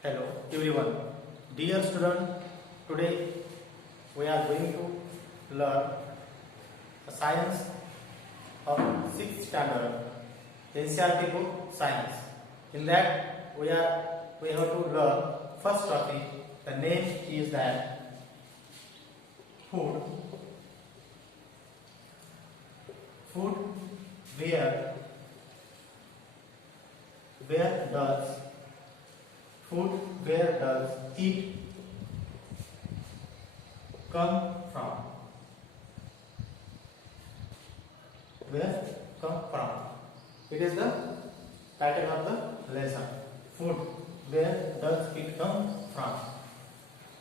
Hello everyone. Dear student, today we are going to learn the science of 6th standard NCERT book science. In that we have to learn first topic. The name is that food. Food where does it come from? Where come from? It is the title of the lesson. Food. Where does it come from?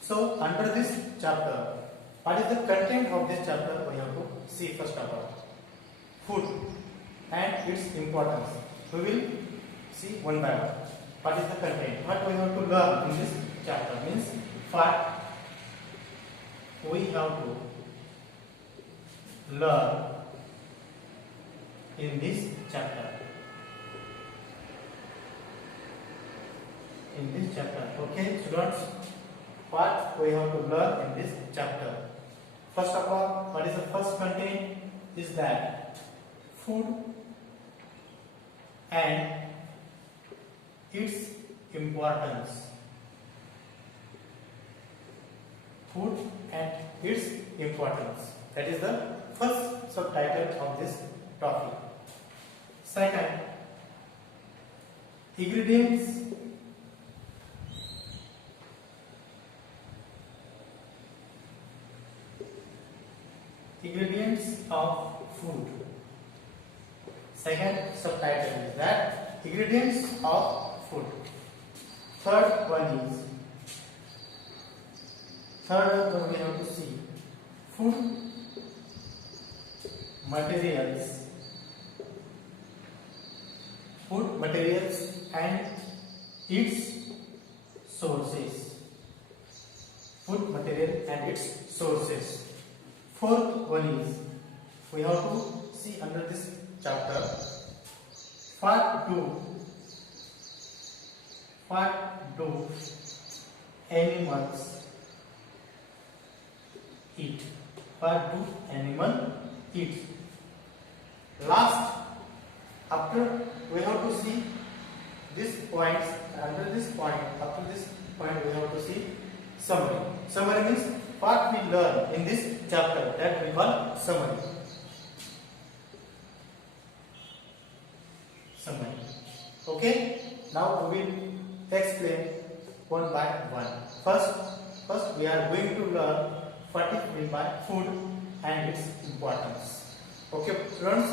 So under this chapter, what is the content of this chapter? We have to see first of all. Food and its importance. We will see one by one. What is the content? What we have to learn in this chapter means what we have to learn in this chapter. Okay, students, what we have to learn in this chapter? First of all, what is the first content? Is that food and its importance. Food and its importance. That is the first subtitle of this topic. Second, ingredients of food. Second subtitle is that ingredients of food. Third one we have to see food materials and its sources. Food material and its sources. Fourth one is we have to see under this chapter what do animals eat? What do animals eat? Last, after we have to see these points. After this point we have to see summary. Summary means what we learn in this chapter, that we call summary. Okay, now we will explain one by one. First we are going to learn what is meant by food and its importance. Okay, students,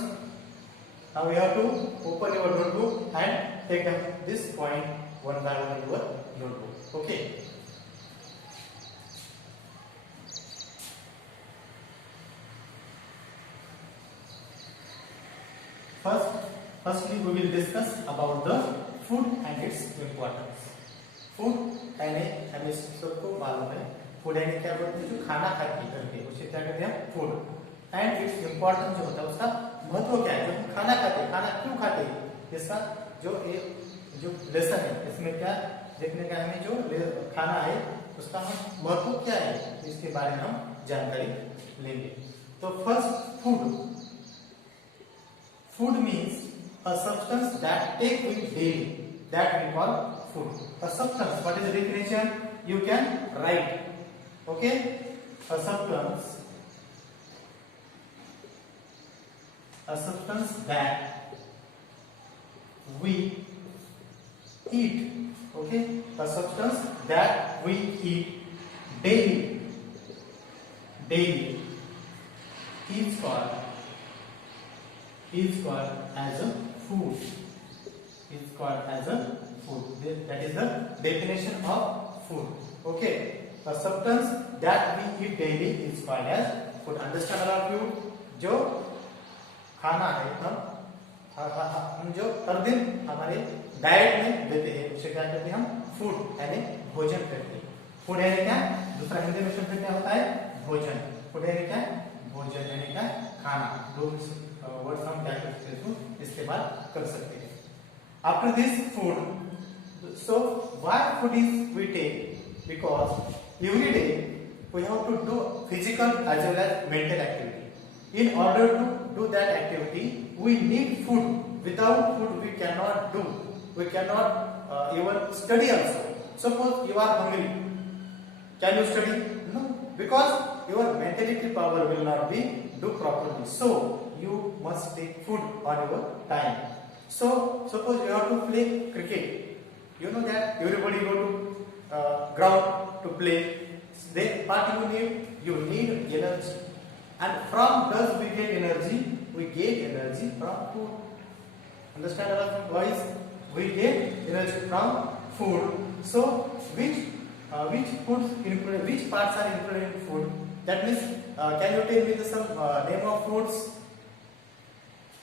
now we have to open your notebook and take up this point one by one in your notebook. Okay. Firstly, we will discuss about the food and its importance. Food यानी हमें सबको मालूम है food यानी क्या बोलते हैं, जो खाना खाती करके उसे क्या कहते हैं, फूड. एंड इट्स इम्पोर्टेंस जो होता है उसका महत्व क्या है, जो हम खाना खाते हैं, खाना क्यों खाते हैं, इसका जो लेसन है इसमें क्या देखने का हमें, जो खाना है उसका हम महत्व क्या है, इसके बारे में हम जानकारी लेंगे. तो first food means a substance that take with daily, that we call food. A substance, what is the definition? You can write. Okay, a substance that we eat. Okay, a substance that we eat daily is called as a food. That is the definition of food. Okay, a substance that we eat daily is called as food. Understand all of you? जो खाना है हम जो हर दिन हमारे diet में देते हैं उसे क्या कहते हैं, हम फूड यानी भोजन कहते हैं. फूड यानी क्या, दूसरा हिंदी में शब्द क्या होता है, भोजन. फूड यानी क्या, भोजन यानी क्या, खाना. दो वर्ड हम क्या कर सकते हैं, इस्तेमाल कर सकते हैं. After this food, So why food is we take? Because every day we have to do physical as well as mental activity. In order to do that activity, we need food. Without food, we cannot do. We cannot even study also. Suppose you are hungry, can you study? No, because your mentality power will not be do properly. So you must take food on your time. So suppose you have to play cricket. You know that everybody go to ground to play. Then what you need? You need energy. And from thus we get energy. We get energy from food. Understand our voice? We get energy from food. So which foods include, which parts are included in food? That means, can you tell me some name of foods?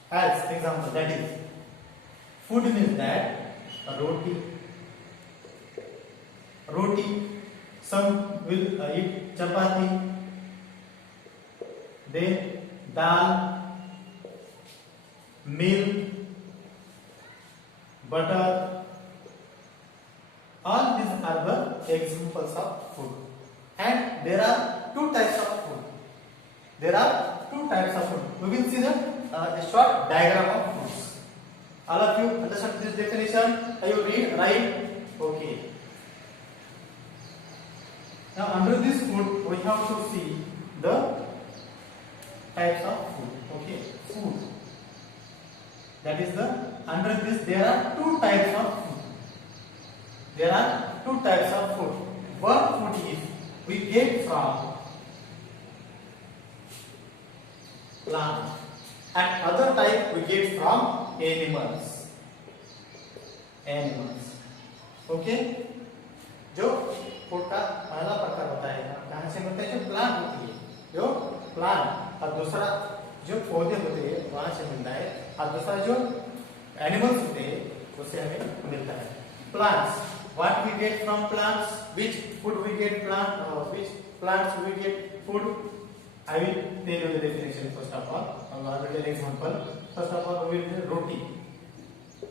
As example, that is, food means that roti. Some will eat chapati. Then dal, milk, butter. All these are the examples of food. And there are two types of food. There are two types of food. We will see a short diagram of foods. All of you understand this definition? Are you read right? Okay. Now under this food, we have to see the types of food. Okay, food. That is the under this there are two types of food. There are two types of food. One food is we get from plant, and other type we get from animals. Okay? जो food का पहला प्रकार होता है कहाँ से मिलता है? जो प्लांट होती है, जो प्लांट, और दूसरा जो पौधे होते हैं वहां से मिलता है, और दूसरा जो एनिमल्स होते हैं उससे हमें मिलता है. Plants. What we get from plants? Which food we get which plants we get food? I will tell you the definition first of all. I will give an example. First of all, we will do roti.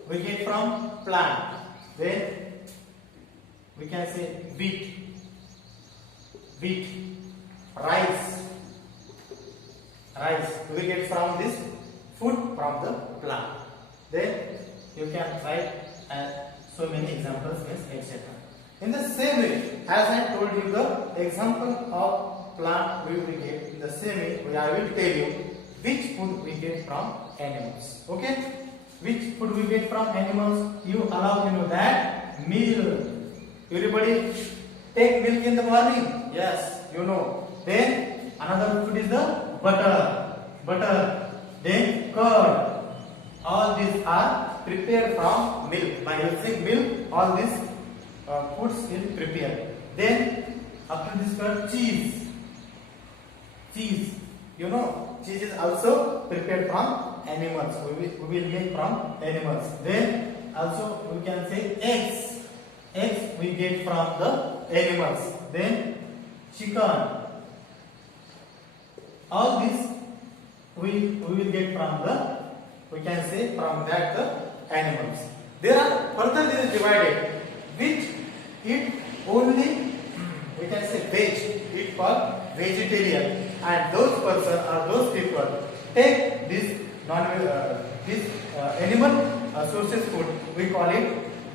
We get from plant. Then we can say wheat, rice. We get from this food from the plant. Then you can write so many examples, etc. In the same way, as I told you the example of plant we will get, in the same way I will tell you which food we get from animals. Okay? Which food we get from animals? You allow to know that milk. Everybody take milk in the morning? Yes, you know. Then another food is the butter. Then curd. All these are prepared from milk. By using milk, all these foods is prepared. Then after this curd, cheese. You know, cheese is also prepared from animals. We will get from animals. Then also we can say eggs. Eggs we get from the animals. Then chicken. All this we will get from the, we can say from that the animals. There are further this is divided which eat only, we can say veg, eat for vegetarian, and those person or those people take this animal sources food, we call it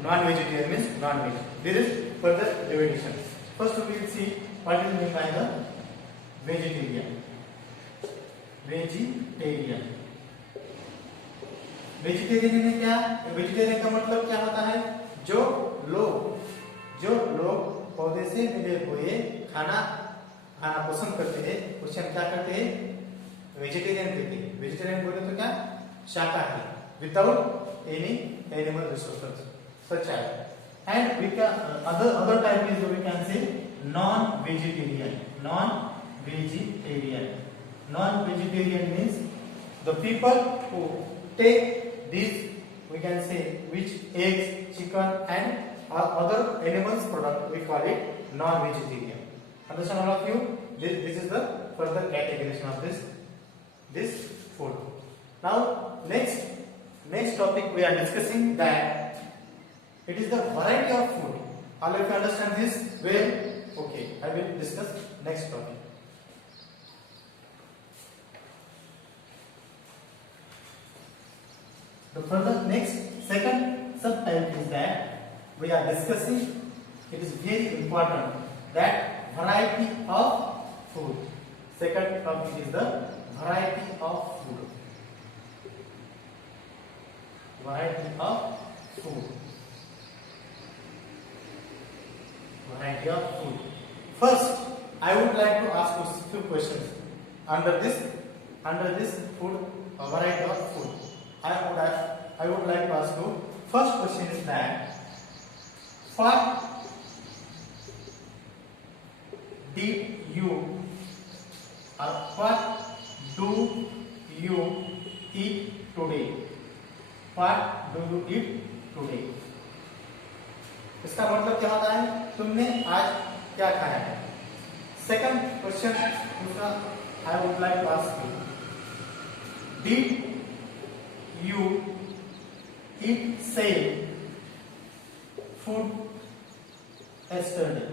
non-vegetarian, means non-veg. There is further division. First we will see what is meant by the vegetarian. Vegetarian में क्या? Vegetarian का मतलब क्या होता है? जो लोग पौधे से मिले हुए खाना पसंद करते हैं उसे हम क्या करते हैं? वेजिटेरियन कहते हैं. वेजिटेरियन बोले तो क्या? शाकाहारी, without any animal resources such as. And we can other type is we can say non-vegetarian. Non-vegetarian means the people who take these, we can say, which eggs, chicken and other animals product, we call it non-vegetarian. Understand all of you? This is the further categorization of this food. Now next topic we are discussing that It is the variety of food. All of you understand this well? Okay, I will discuss next topic. The further next second subtype is that we are discussing. It is very important that variety of food. Second topic is the variety of food. Variety of food. Variety of food. First, I would like to ask you few questions under this food, variety of food. I would like to ask you. First question is that what did you or what do you eat today? What do you eat today? इसका मतलब क्या होता है? तुमने आज क्या खाया है? Second question, दूसरा I would like to ask you. Did you eat same food yesterday?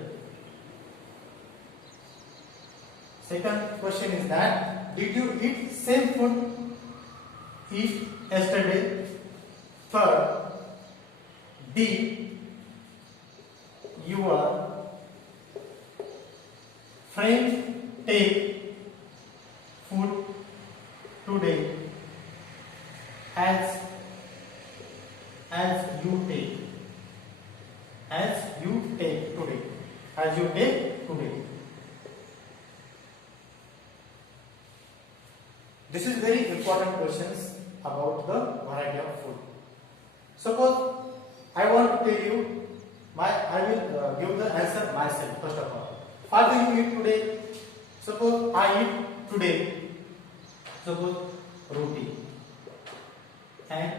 Second question is that did you eat same food yesterday? Third, did your friend take food today as you take today? This is very important questions about the variety of food. Suppose I want to tell you, I will give the answer myself first of all. What do you eat today? Suppose I eat today, suppose roti and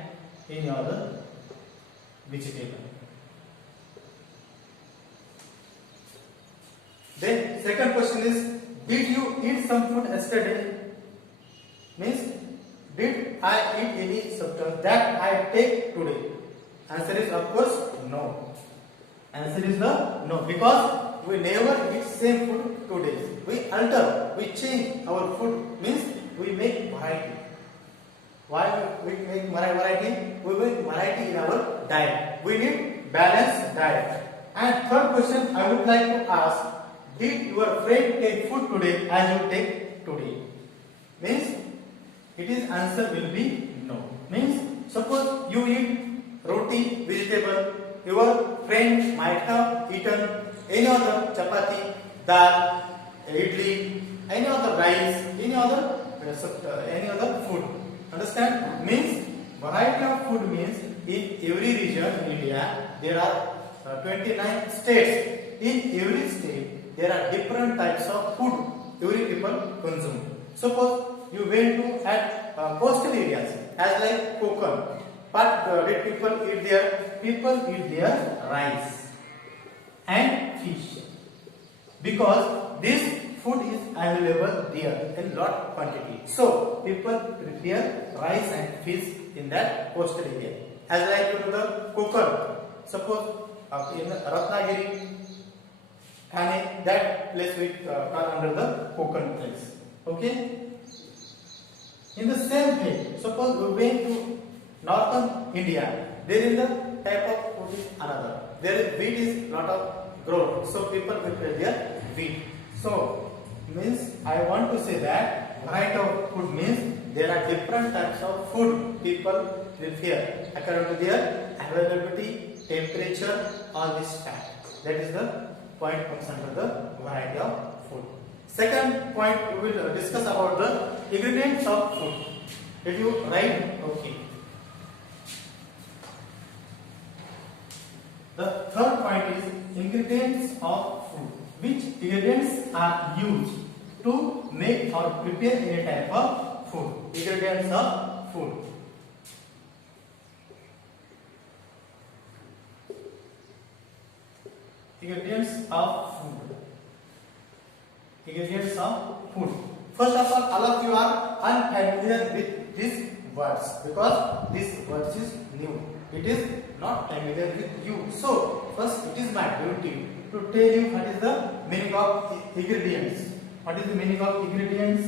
any other vegetable. Then second question is, did you eat some food yesterday? Means, did I eat any substance that I take today? Answer is of course no. Answer is the no, because we never eat same food today. We alter, we change our food, means we make variety. Why we make variety? We make variety in our diet. We need balanced diet. And third question I would like to ask, did your friend take food today as you take today? Means its answer will be no. Means suppose you eat roti, vegetable, your friend might have eaten any other chapati, dal, idli, any other rice, any other food. Understand? Means variety of food means in every region in India there are 29 states. In every state there are different types of food every people consume. Suppose you went to at coastal areas as like Konkan. But did people eat there? People eat their rice and fish, because this food is available there in lot quantity. So people prepare rice and fish in that coastal area. As like the Konkan, suppose in Ratnagiri, Thane, that place we are under the Konkan place. Okay. In the same way, suppose we went to northern India, there is the type of food is another. There is wheat is lot of growth, so people prepare their wheat. So means I want to say that variety of food means there are different types of food people prepare according to their availability, temperature, all this fact. That is the point comes under the variety of food. Second point we will discuss about the ingredients of food. Did you write? Okay. The third point is ingredients of food. Which ingredients are used to make or prepare any type of food? Ingredients of food. Ingredients of food. Ingredients of food. First of all of you are unfamiliar with these words because this word is new. It is not familiar with you. So first it is my duty to tell you what is the meaning of ingredients. What is the meaning of ingredients?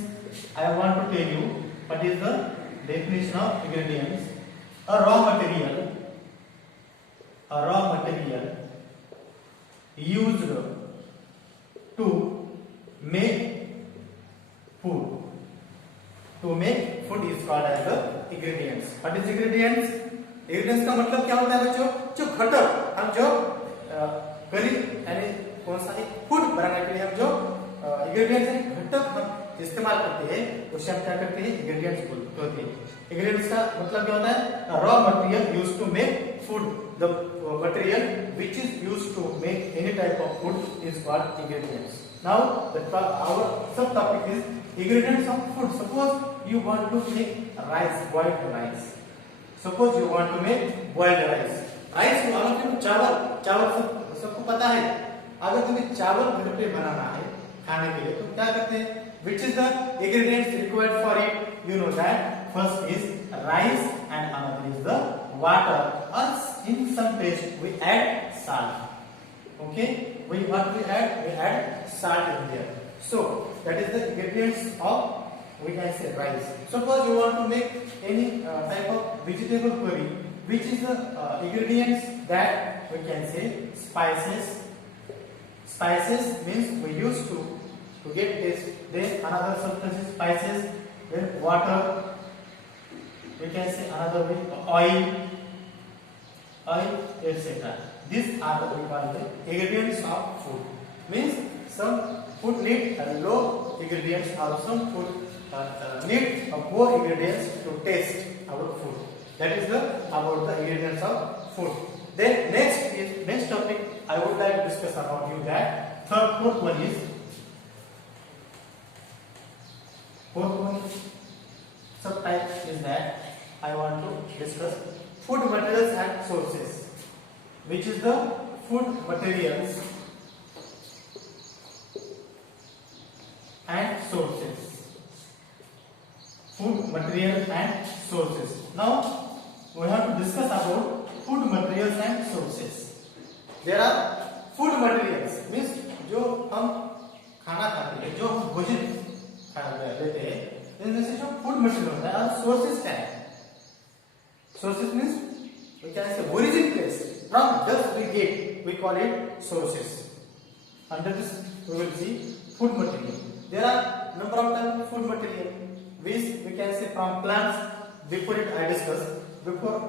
I want to tell you what is the definition of ingredients. A raw material used to make food. To make food is called as the ingredients. What is ingredients? Ingredients का मतलब क्या होता है बच्चों? जो घटक हम जो करीब यानी कौन सा एक फूड बनाने के लिए हम जो इंग्रेडिएंट्स यानी घटक हम इस्तेमाल करते हैं उसे हम क्या करते हैं? इंग्रेडिएंट्स बोलते हैं. इंग्रेडिएंट्स का मतलब क्या होता है? Raw material used to make food. The material which is used to make any type of food is called ingredients. Now our subtopic is ingredients of food. Suppose you want to make rice, boiled rice. Suppose you want to make boiled rice. Rice वाला फिर चावल सबको पता है. अगर तुम्हें चावल घर पे बनाना है खाने के लिए तो क्या करते हैं? Which is the ingredients required for it? You know that first is rice and another is the water. Or in some taste we add salt. Okay, we add salt in there. So that is the ingredients of we can say rice. Suppose you want to make any type of vegetable curry, which is the ingredients that we can say spices. Spices means we used to get taste. Then another substance is spices. Then water. We can say another with oil, etc. These are the we call the ingredients of food. Means some food need low ingredients or some food need more ingredients to taste our food. That is the about the ingredients of food. Then next topic I would like to discuss about you that fourth one subtype is that I want to discuss food materials and sources, which is the food materials and sources. Food materials and sources. Now we have to discuss about food materials and sources. There are food materials means जो हम खाना खाते हैं, जो हम भोजन लेते हैं, इनमें से जो फूड मटेरियल होता है और सोर्सेस क्या है? Sources means we can say origin place from just we get, we call it sources. Under this we will see food material. There are number of types of food material which we can say from plants. Before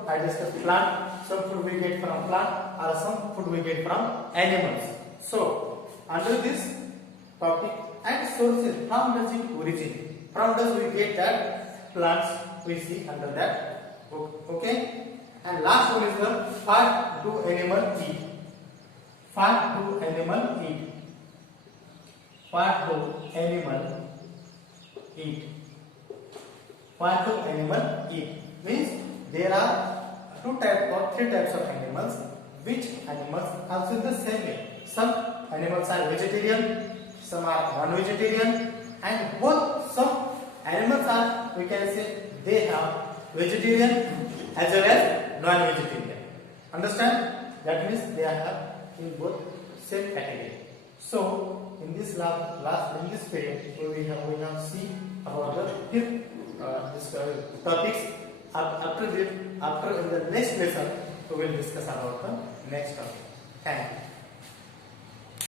I discuss plant, some food we get from plant or some food we get from animals. So under this topic and sources, from does it origin? From does we get that plants we see under that. Okay, and last one is the what do animal eat? What do animal eat? What do animal eat? What do animal eat? Means there are three types of animals. Which animals also in the same way? Some animals are vegetarian, some are non-vegetarian, and both some animals are we can say they have vegetarian as well as non-vegetarian. Understand? That means they are in both same category. So in this in this period we have seen about the topics. After in the next lesson we will discuss about the next topic. Thank you.